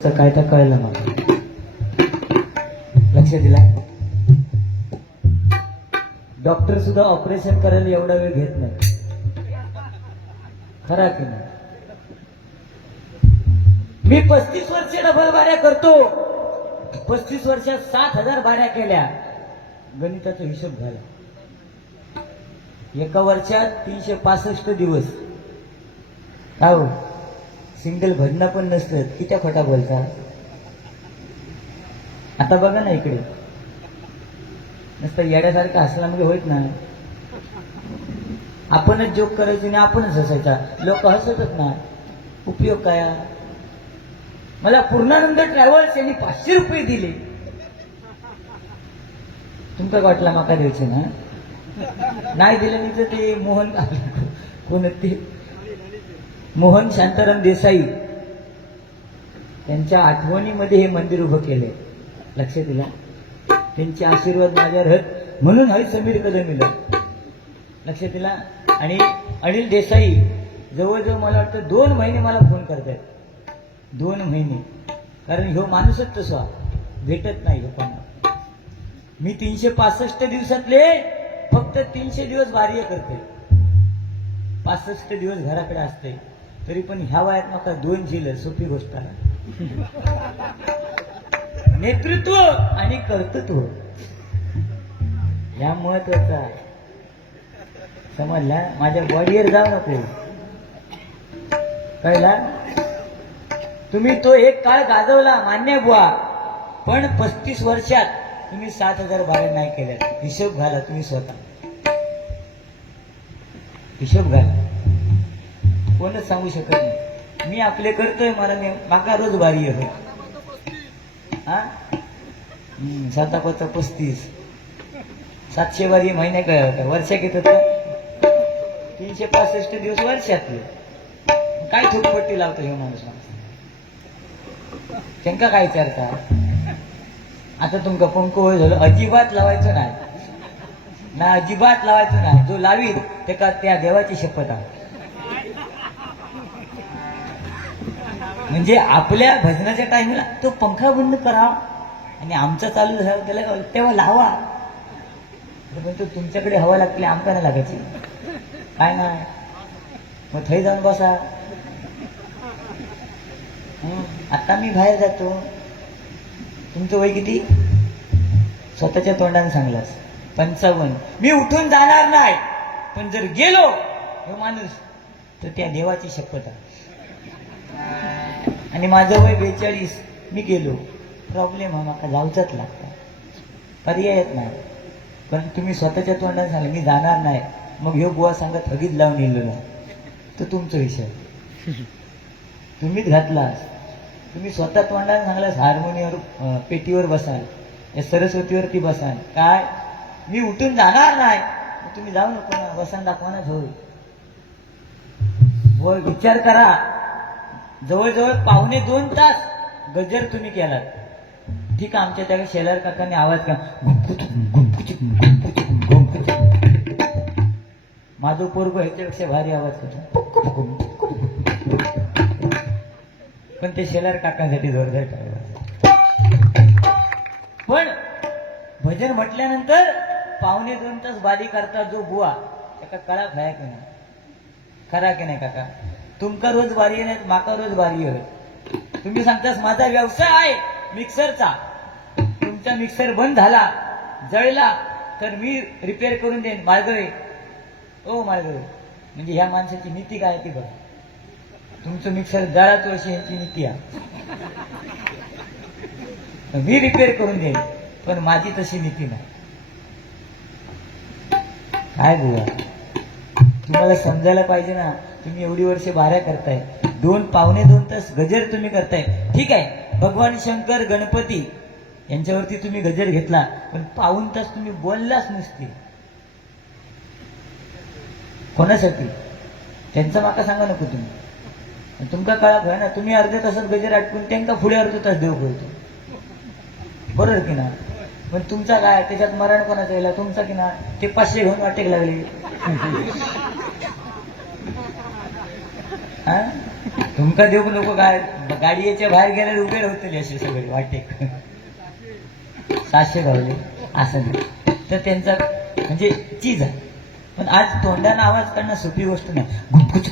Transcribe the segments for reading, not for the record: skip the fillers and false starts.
काय तर कळलं मला. लक्ष दिला. डॉक्टर सुद्धा ऑपरेशन करायला एवढा वेळ घेत नाही. खरा की नाही? मी 35 वर्ष डबल बाऱ्या करतो. 35 वर्षात 7,000 बाऱ्या केल्या. गणिताचा हिशोब झाला. एका वर्षात 365 दिवस. काय हो, सिंगल भजनं पण नसतं. किती खोटा बोलता. आता बघा ना इकडे, नुसतं येड्यासारखं हसला म्हणजे होईत ना. आपणच जोक करायची आणि आपणच हसायचा. लोक हसतच ना. उपयोग काय? मला पूर्णानंद ट्रॅव्हल्स यांनी 500 रुपये दिले. तुमका वाटला माका द्यायचे ना? नाही दिले मी तर ते मोहन कोण ते मोहन शांताराम देसाई त्यांच्या आठवणीमध्ये हे मंदिर उभं केले. लक्ष दिला. त्यांचे आशीर्वाद माझ्यावर आहेत म्हणून हरी समीर कदम मिळालं. लक्ष दिला. आणि अनिल देसाई जवळजवळ मला वाटतं 2 महिने मला फोन करतायत. 2 महिने. कारण ह्यो माणूसच तसा भेटत नाही लोकांना. मी 365 दिवसातले फक्त 300 दिवस बाह्य करते. 65 दिवस घराकडे असते. तरी पण ह्या वयात माका 2 जिल्हे सोपी गोष्ट आहे. नेतृत्व आणि कर्तृत्व या महत्वाचा. समजला? माझ्या बॉडीवर जाऊ नको. कळला? तुम्ही तो एक काळ गाजवला, मान्य बुवा. पण 35 वर्षात तुम्ही 7,000 बाऱ्या नाही केल्या. हिशोब घाला तुम्ही स्वतः. हिशोब घाला. कोणच सांगू शकत नाही. मी आपले करतोय. माका रोज बारी आहे. हा 7 35 700 बारी महिने काय वर्षात येत होत. 365 दिवस वर्षातले. काय थोडपट्टी लावतो हे माणूस. त्यांका काय विचारता? आता तुमका पंख वय झालं. अजिबात लावायचं नाही ना. अजिबात लावायचं नाही. जो लावीत ते का त्या देवाची शपथ आहे. म्हणजे आपल्या भजनाच्या टाइमला तो पंखा बंद करा आणि आमचा चालू झाला त्याला तेव्हा लावा. पण तो तुमच्याकडे हवा लागते, आमका नाही लागायची. काय नाही मग थै जाऊन बसा. आता मी बाहेर जातो. तुमचं वय किती? स्वतःच्या तोंडाने सांगलास 55. मी उठून जाणार नाही. पण जर गेलो हो माणूस तर त्या देवाची शपथ आहे. आणि माझं वय 42. मी गेलो प्रॉब्लेम हा माका जाऊचाच लागता. पर्यायच नाही. पण तुम्ही स्वतःच्या तोंडाने सांगले मी जाणार नाही. मग ह्यो बुवा सांगत हगीच लावून येलो तर तुमचा विषय. तुम्हीच घातलास. तुम्ही स्वतः तोंडाने सांगलास हार्मोनियमवर पेटीवर बसाल, या सरस्वतीवरती बसाल. काय मी उठून जाणार नाही. तुम्ही जाऊ नको ना. बसान दाखवानाच होय. विचार करा. जवळजवळ 1.25 तास गजर तुम्ही केलात. ठीक आहे. आमच्या त्या शेलार काकांनी आवाज का माझं पोरगो ह्याच्यापेक्षा भारी आवाज करतो. पण ते शेलार काकांसाठी जोरदार करायला. पण भजन म्हटल्यानंतर 1.25 तास बारी करता जो बुवा त्याका कळा खाया की नाही? खरा की नाही काका? तुमका रोज बारी नाही, माका रोज बारी आहे. तुम्ही सांगतास माझा व्यवसाय आहे मिक्सरचा. तुमचा मिक्सर बंद झाला, जळला तर मी रिपेअर करून देईन. माळगळे ओ माळगळे. म्हणजे ह्या माणसाची नीती काय ती बघा. तुमचं मिक्सर जळाच वर्षी यांची नीती आहे. मी रिपेअर करून देईन. पण माझी तशी नीती नाही. काय बुवा तुम्हाला समजायला पाहिजे ना. तुम्ही एवढी वर्ष बाऱ्या करताय. 2-2.25 तास गजर तुम्ही करताय. ठीक आहे. भगवान शंकर गणपती यांच्यावरती तुम्ही गजर घेतला. पण 1.25 तास तुम्ही बोललाच नसते. कोणासाठी? त्यांचं माका सांगा नको तुम्ही. तुमका कळा भय ना. तुम्ही अर्ध्या तासात गजर आटकून त्यांना पुढे अर्धा तास देऊ कळतो. बरोबर की ना? पण तुमचा काय त्याच्यात मरण कोणाचा यायला? तुमचा की ना. ते 500 घेऊन वाटेक लागले. तुमका देऊ नको काय गाडीच्या बाहेर गेल्यावर उभे होतील असे सगळे वाटे 700 गावले असं नाही. तर त्यांचा म्हणजे चीज आहे. पण आज तोंडानं आवाज काढणं सोपी गोष्ट नाही. गुटगुच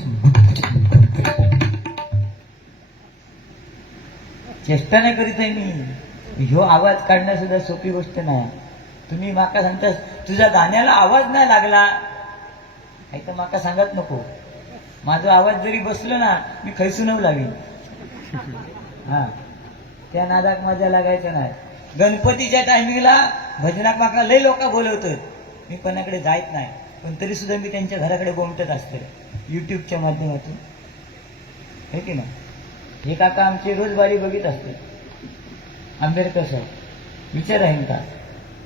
चेष्टा नाही करीत आहे मी. ह्यो आवाज काढणं सुद्धा सोपी गोष्ट नाही. तुम्ही माका सांगतास तुझ्या गाण्याला आवाज नाही लागला तर माका सांगत नको. माझा आवाज जरी बसलो ना मी खैसूनव लावीन. हा त्या नादाक माझ्या लागायचं नाही. गणपतीच्या टायमिंगला भजनाक माका लय लोक बोलवतात. मी कोणाकडे जायत नाही. पण तरी सुद्धा मी त्यांच्या घराकडे गोमटत असते युट्यूबच्या माध्यमातून. हे की नाही. हे काका आमची रोज बारी बघित असते. आंबेडकर साहेब विचार आहे का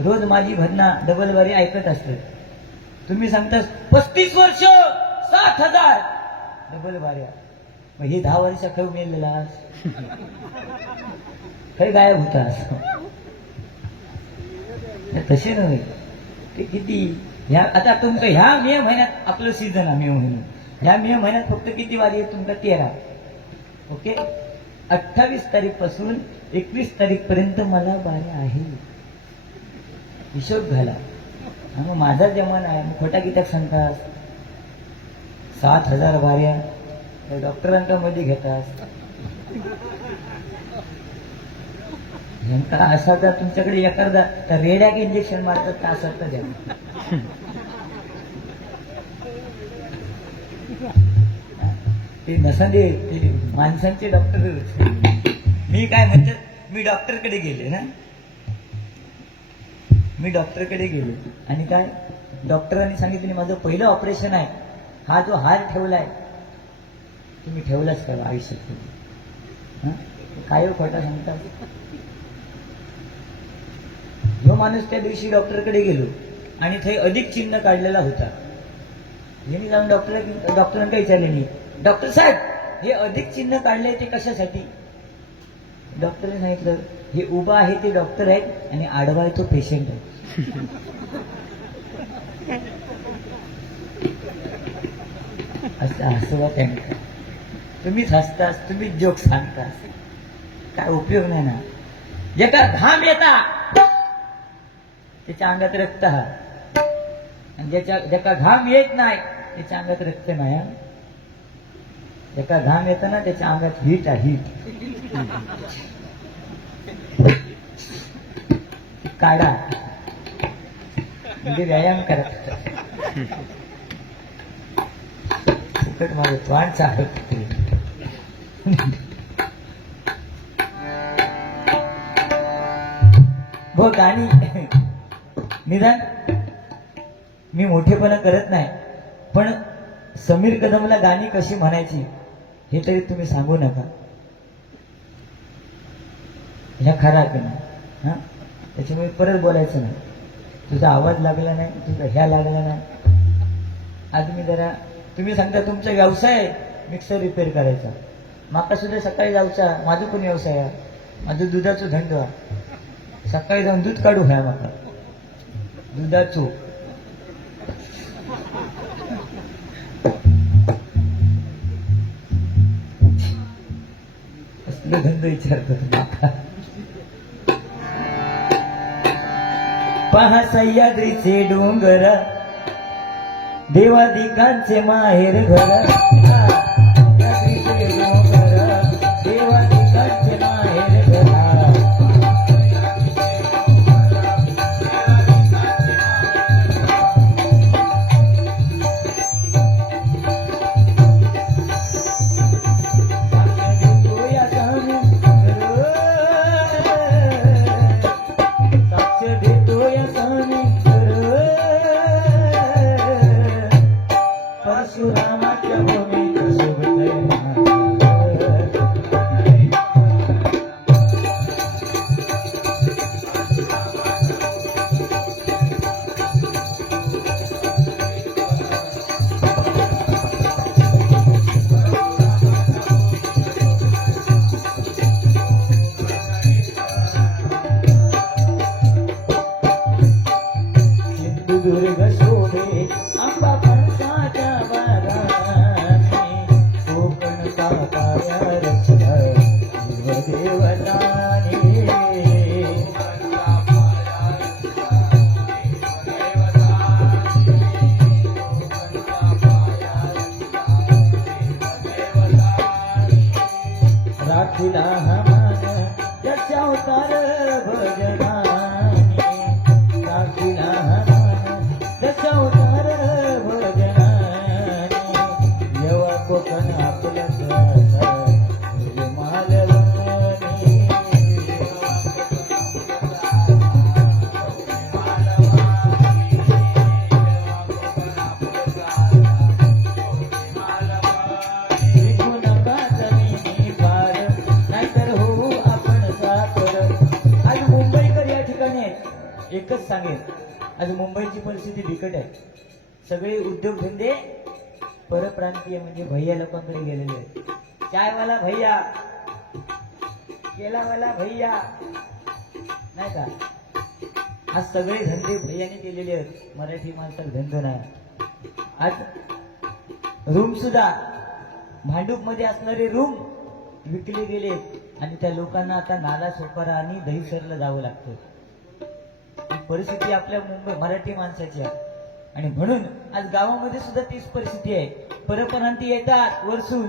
रोज माझी भजना डबल बारी ऐकत असते. तुम्ही सांगता 35 वर्ष 60,000 डबल बाऱ्या. मग ही 10 वर्ष खै मेलेला खै गायब होतास. तसे नव्हे ते किती ह्या आता तुमचं ह्या मे महिन्यात आपलं सीझन आहे. मे महिन्यात ह्या मे महिन्यात फक्त किती वारी आहे तुमका 13. ओके 28 तारीख पासून 21 तारीख पर्यंत मला बाऱ्या आहे. हिशोब घाला. मग माझा जमान आहे. मग खोटा कित्याक सांगतास. 7,000 बाऱ्या डॉक्टरांका मध्ये घेतास. ह्यांका असा जर तुमच्याकडे एखादा तर रेड्याक इंजेक्शन मारतात का असं तर द्या. ते नसंदे ते माणसांचे डॉक्टर. मी काय म्हणतात मी डॉक्टरकडे गेले ना. मी डॉक्टरकडे गेलो आणि काय डॉक्टरांनी सांगितलं माझं पहिलं ऑपरेशन आहे. हा जो हार ठेवलाय तुम्ही ठेवलाच का आयुष्यात. काय खोटा सांगता. जो माणूस त्या दिवशी डॉक्टरकडे गेलो आणि ते अधिक चिन्ह काढलेला होता. हे मी जाऊन डॉक्टरांना विचारले नाही डॉक्टर साहेब हे अधिक चिन्ह काढले ते कशासाठी. डॉक्टरने सांगितलं हे उभा आहे ते डॉक्टर आहेत आणि आडवा आहे तो पेशंट आहे. असं हसवा त्यांना. तुम्हीच हसतास तुम्हीच जोक सांगतास. काय उपयोग नाही ना. ज्याचा घाम येता त्याच्या अंगात रक्त हा आणि ज्याचा घाम येत नाही त्याच्या अंगात रक्त नाही. ज्याचा घाम येतो ना त्याच्या अंगात हीट आहे. हीट काढा म्हणजे व्यायाम करा. फुकट मारत वाण चालत हो गाणी. निदान मी मोठेपणा करत नाही पण समीर कदमला गाणी कशी म्हणायची हे तरी तुम्ही सांगू नका. ह्या खरा की नाही. हा त्याच्यामुळे परत बोलायचं नाही. तुझा आवाज लागला नाही तुझा ह्या लागला नाही. आज मी जरा तुम्ही सांगता तुमचा व्यवसाय मिक्सर रिपेअर करायचा. माका सुद्धा सकाळी जाऊचा. माझं पण व्यवसाय आहे. माझं दुधाचं धंदो आहे. सकाळी जाऊन दूध काढू ह्या माका दुधाचो. असले धंदो विचारतो माका. पहा सह्याद्रीचे डोंगर देवादिकांचे माहेर घर. सह्याद्रीचे डोंगर देवादिकांचे माहेर घर. परशुरामाच्या भूमी राखीला हमान दशावतार भजनानी, राखीला हमान दशावतार भजनानी, येवा कोकण आपल्याच मालवणी. विकू नका जमिनी फार, नाहीतर होऊ आपण साखर. आज मुंबईकर या ठिकाणी आहेत. एकच सांगेन, आज मुंबईची परिस्थिती बिकट आहे. सगळे उद्योगधंदे परप्रांतीय म्हणजे भैया लोकांकडे गेलेले आहेत. चायवाला भैया, केलावाला भैया, नाही का? आज सगळे धंदे भैयाने केलेले आहेत. मराठी माणसाला धंदो नाही. आज रूम सुद्धा भांडूप मध्ये असणारे रूम विकले गेले आणि त्या लोकांना आता नाला सोपारा आणि दहीसरला जावं लागतं. ही परिस्थिती आपल्या मुंबई मराठी माणसाची आहे. आणि म्हणून आज गावामध्ये सुद्धा तीच परिस्थिती आहे. परप्रांती येतात वरसून,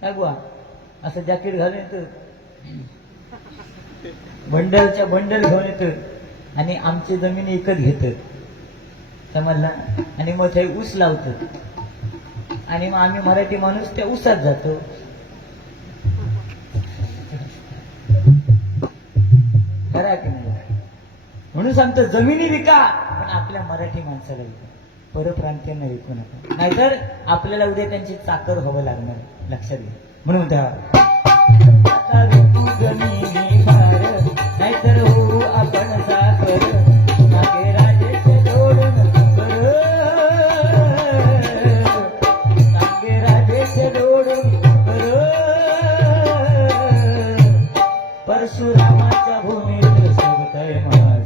काय बुवा असं जॅकेट घालून येतं, बंडलच्या बंडल घेऊन येतं आणि आमची जमीन विकत घेतं, समजला? आणि मग ते ऊस लावतं आणि मग आम्ही मराठी माणूस त्या ऊसात जातो. खरं की नाही? म्हणून सांगतो जमिनी विका, पण आपल्या मराठी माणसाला विका, परप्रांतीयांना विकू नका, नाहीतर आपल्याला उद्या त्यांची चाकर व्हावं लागणार. लक्षात घ्या. म्हणून त्या आता विकू जमिनी फार, नाहीतर होऊ आपण साखर. मागे राजेचे जोडून कर, मागे राजेचे जोडून कर. परशुरामाच्या भूमीत सोबतय माझं.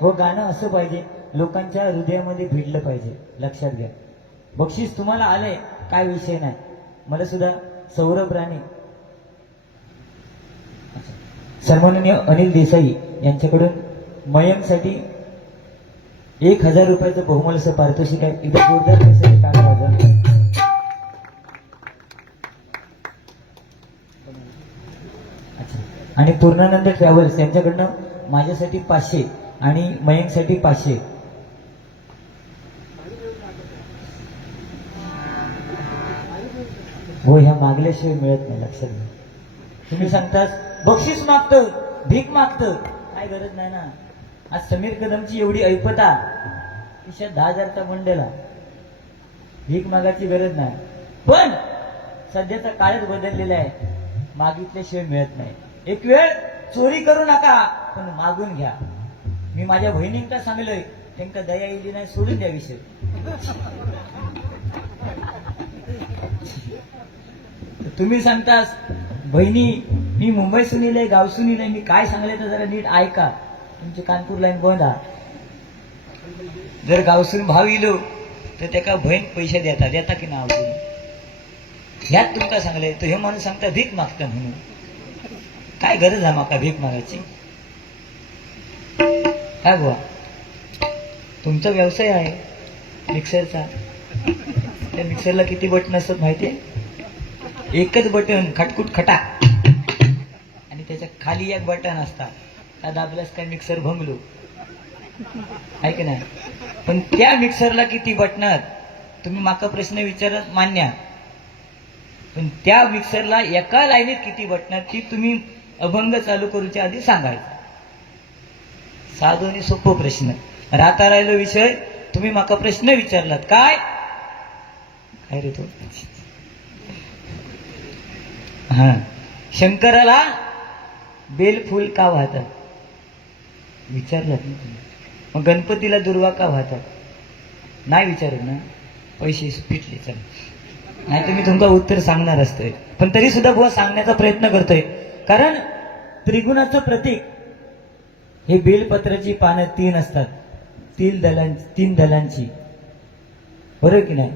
हो, गाणं असं पाहिजे, लोकांच्या हृदयामध्ये भिडलं पाहिजे. लक्षात घ्या. बक्षीस तुम्हाला आलंय, काय विषय नाही. मला सुद्धा सौरभ राणे, सन्माननीय अनिल देसाई यांच्याकडून मयंकसाठी 1000 रुपयाचं बहुमूल्य पारितोषिक आहे. एकदा जोरदार पैसे टाका माझा. आणि पूर्णानंद ट्रॅव्हल्स यांच्याकडनं माझ्यासाठी 500 आणि मयंकसाठी 500. हो, ह्या मागल्याशिवाय मिळत नाही. लक्षात घ्या. तुम्ही सांगतास बक्षीस मागतं, भीक मागतं, काय गरज नाही ना. आज समीर कदमची एवढी ऐपता, खिशात 10,000चा बंडला, भीक मागायची गरज नाही. पण सध्याचा काळच बदललेला आहे, मागितल्याशिवाय मिळत नाही. एक वेळ चोरी करू नका, पण मागून घ्या. मी माझ्या बहिणींका सांगलोय, त्यांना दया येईल नाही, सोडून द्या विषय. तुम्ही सांगतास बहिणी मी मुंबई सुनीलय, गाव सुनीलय, मी काय सांगले तर जरा नीट ऐका. तुमची कानपूर लाईन बंद हा. जर गावसून भाव इलो तर त्याका बहीण पैसे देता की नाव ह्यात तुमका सांगले तर हे माणूस सांगता भीक मागता म्हणून. काय गरज आहे माका भीक मागायची? काय बुवा, तुमचा व्यवसाय आहे मिक्सरचा. त्या मिक्सरला किती बटन असतात माहितीये? एकच बटन, खटकुट खटा, आणि त्याच्या खाली एक बटन असतात. त्या दाबल्यास काय मिक्सर भंगलो, आहे की नाही? पण त्या मिक्सरला किती बटनात? तुम्ही माका प्रश्न विचारत मान्य, पण त्या मिक्सरला एका लाईनीत किती बटनात ती तुम्ही अभंग चालू करूच्या आधी सांगायचं. साधो आणि सोपो प्रश्न. राहता राहिलो विषय, तुम्ही माका प्रश्न विचारलात, काय काय रे तो? हा, शंकराला बेलफूल का वाहतात विचारलात ना तुम्ही. मग गणपतीला दुर्वा का वाहतात? नाही विचारू ना पैसे पिटले चल, नाही तर मी तुमका उत्तर सांगणार असतोय, पण तरी सुद्धा बुवा सांगण्याचा प्रयत्न करतोय. कारण त्रिगुणाचं प्रतीक हे बेलपत्राची पानं 3 असतात, 3 दलांची, बरोबर की नाही.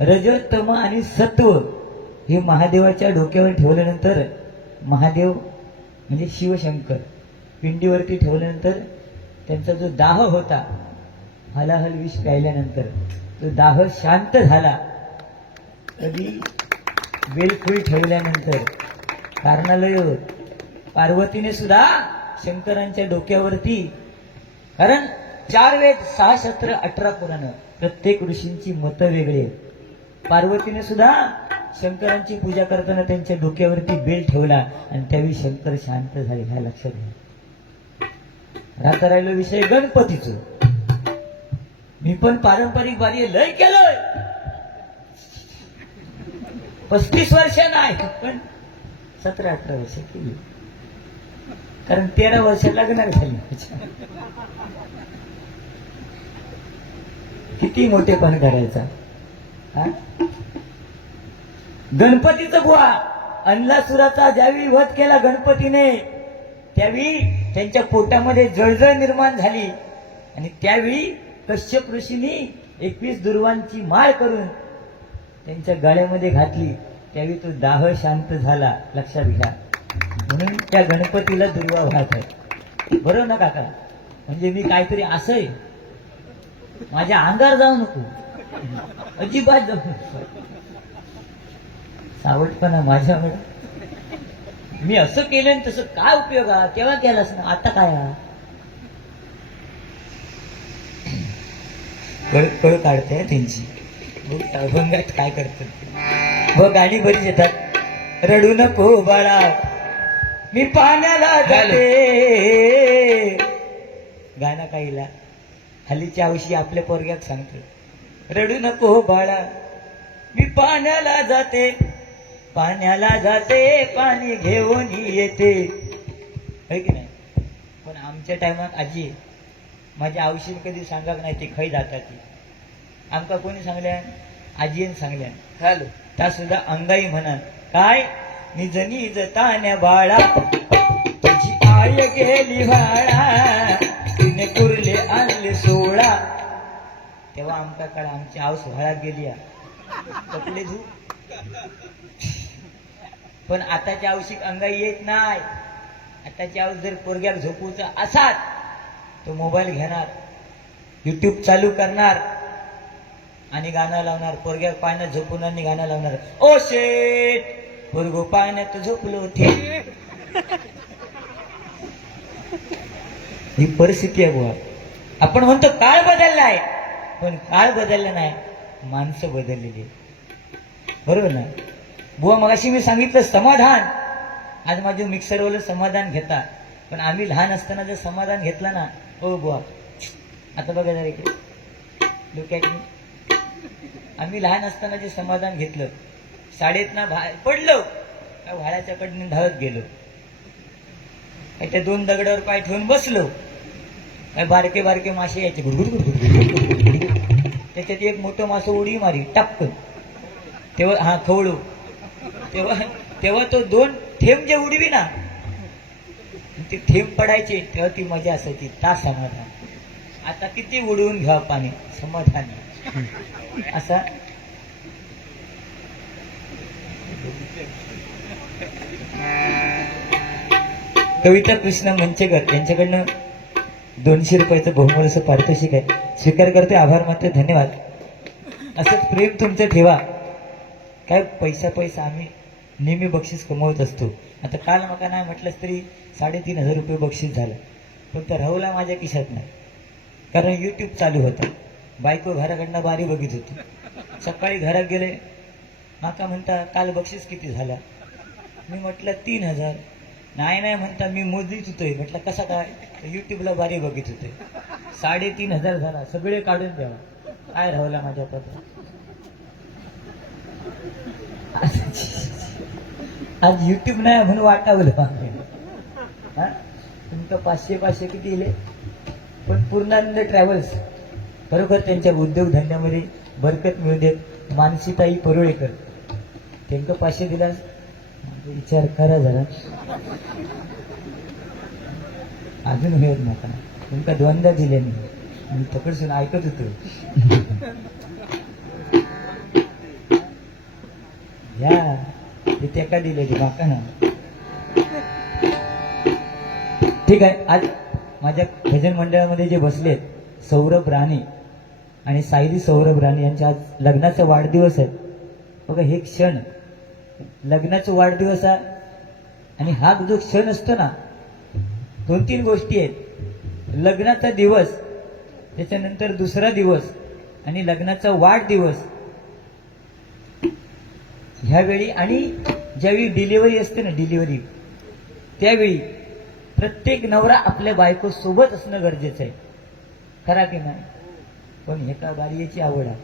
रज तम आणि सत्व हे महादेवाच्या डोक्यावर ठेवल्यानंतर महादेव म्हणजे शिवशंकर पिंडीवरती ठेवल्यानंतर त्यांचा जो दाह होता, हलाहल विष प्यायल्यानंतर तो दाह शांत झाला. कधी बेलफुल ठेवल्यानंतर कारणालय पार्वतीने सुद्धा शंकरांच्या डोक्यावरती, कारण 4 वेद 6 शस्त्र 18 पुराण, प्रत्येक ऋषींची मतं वेगळी. पार्वतीने सुद्धा शंकरांची पूजा करताना त्यांच्या डोक्यावरती बेल ठेवला आणि त्यावेळी शंकर शांत झाले. ह्या लक्षात घ्या. राहता राहिलो विषय गणपतीचं. मी पण पारंपरिक बारी लय केलोय, 35 वर्ष नाही पण 17-18 वर्ष केली, कारण 13 वर्ष लग्न झाली. किती मोठेपण करायचा. गणपतीचं बुवा अन्नासुराचा ज्यावेळी वध केला गणपतीने, त्यावेळी त्यांच्या पोटामध्ये जळजळ निर्माण झाली आणि त्यावेळी कश्यप ऋषींनी 21 दुर्वांची माळ करून त्यांच्या गळ्यामध्ये घातली. त्यावेळी तो दाह शांत झाला. लक्षात घ्या. म्हणून त्या गणपतीला दुर्वा वाहत आहे. बरोबर ना काका? म्हणजे मी काहीतरी असंय माझ्या अंगावर जाऊ नको, अजिबात जाऊ नको. सावटपणा माझ्यामुळे मी असं केलं आणि तसं काय उपयोग आहे? केव्हा केलास ना, आता काय कळ काढते त्यांची अभंगात काय करतात व गाणी बरीच येतात. रडू नको बाळा मी पाण्याला जाते, गाणं काहीला हल्लीच्या औषधी आपल्या पोरग्यात सांगतो. रडू नको बाळा मी पाण्याला जाते, पाण्याला जाते पाणी घेऊन येते, है की नाही. पण आमच्या टायमात आजी माझ्या औषध कधी सांगाक नाही ते खै जातात ती. आमका कोणी सांगल्या? आजीन सांगल्या. चालू त्या सुद्धा अंगाई म्हणा काय निजनी जतान्या बाळा तुझी आय गेली भाळा, तिने कुर्ले आणले 16. तेव्हा आमका काळ आमची आऊस व्हाळा गेली, कपडे धू. पण आताच्या औषध अंगाई येत नाही. आताची आऊस जर पोरग्याला झोपूचा असाच तो मोबाईल घेणार, युट्यूब चालू करणार आणि गाणं लावणार. पोरग्या पाण्यात झोपून आणि गाणं लावणार. ओ शेट पोरगो पाण्यात झोपलो थे. ही परिस्थिती आहे बुवा. आपण म्हणतो काळ बदललाय, पण काळ बदलला नाही, माणसं बदललेली. बरोबर ना बुवा? मगाशी मी सांगितलं समाधान. आज माझे मिक्सरवालं समाधान घेता, पण आम्ही लहान असताना जर समाधान घेतलं ना, हो बुवा आता बघा जरा इकडे लोक आहेत. आम्ही लहान असताना जे समाधान घेतलं, शाळेत ना बाहेर पडलो का व्हाळ्याच्या कडनं धावत गेलो, काय त्या 2 दगडावर पाय ठेवून बसलो, काय बारके बारके मासे यायचे गुडगुड, त्याच्यात एक मोठं मासं उडी मारी टापकन, तेव्हा खवळू, तेव्हा तो 2 थेंब जे उडवी ना ते थेंब पडायचे, तेव्हा ती मजा असायची. ता समाधान. आता किती उडवून घ्या पाणी, समाधान असा. कविता कृष्ण मंचेकर यांच्याकडनं 200 रुपयाचं बहुमूल्य पारितोषिक आहे. स्वीकार करते. आभार मानते. धन्यवाद. असंच प्रेम तुमचं ठेवा. काय पैसा आम्ही नेहमी बक्षीस कमवत असतो. आता काल मका नाही म्हटलंच तरी 3,500 रुपये बक्षीस झालं, पण तर राहुला माझ्या खिशात नाही, कारण युट्यूब चालू होता. बायको घराकडनं बारी बघित होती. सकाळी घरात गेले, माका म्हणता काल बक्षीस किती झाला? मी म्हटलं 3,000. नाही म्हणता मी मोजलीच होतोय. म्हटलं कसा काय? युट्यूबला बारी बघित होते. 3,500 झाला. सगळे काढून द्यावा. काय राहुला माझ्या पत्र. आज युट्यूब नाही म्हणून वाटावलं. तुमचं 500 किती दिले? पण पूर्णानंद ट्रॅव्हल्स खरोखर त्यांच्या उद्योगधंद्यामध्ये बरकत मिळू देत. मानसीताई परुळेकर त्यांना 500 दिलास, विचार करा जरा, अजून मिळत नका. तुमका 2दा दिले मी तकडसून ऐकत होतो. या ते त्याका दिले माका ना. ठीक आहे. आज माझ्या भजन मंडळामध्ये जे बसलेत सौरभ राणे आणि सायली सौरभ राणे यांच्या आज लग्नाचा वाढदिवस आहे. बघा हे क्षण लग्नाचा वाढदिवस आहे आणि हा जो क्षण असतो ना, 2-3 गोष्टी आहेत. लग्नाचा दिवस, त्याच्यानंतर दुसरा दिवस आणि लग्नाचा वाढदिवस. ह्यावेळी आणि ज्यावेळी डिलिव्हरी असते ना, डिलिव्हरी, त्यावेळी प्रत्येक नवरा आपल्या बायको सोबत असणं गरजेचं आहे. खरा की नाही? पण एका गाडीची आवड आहे.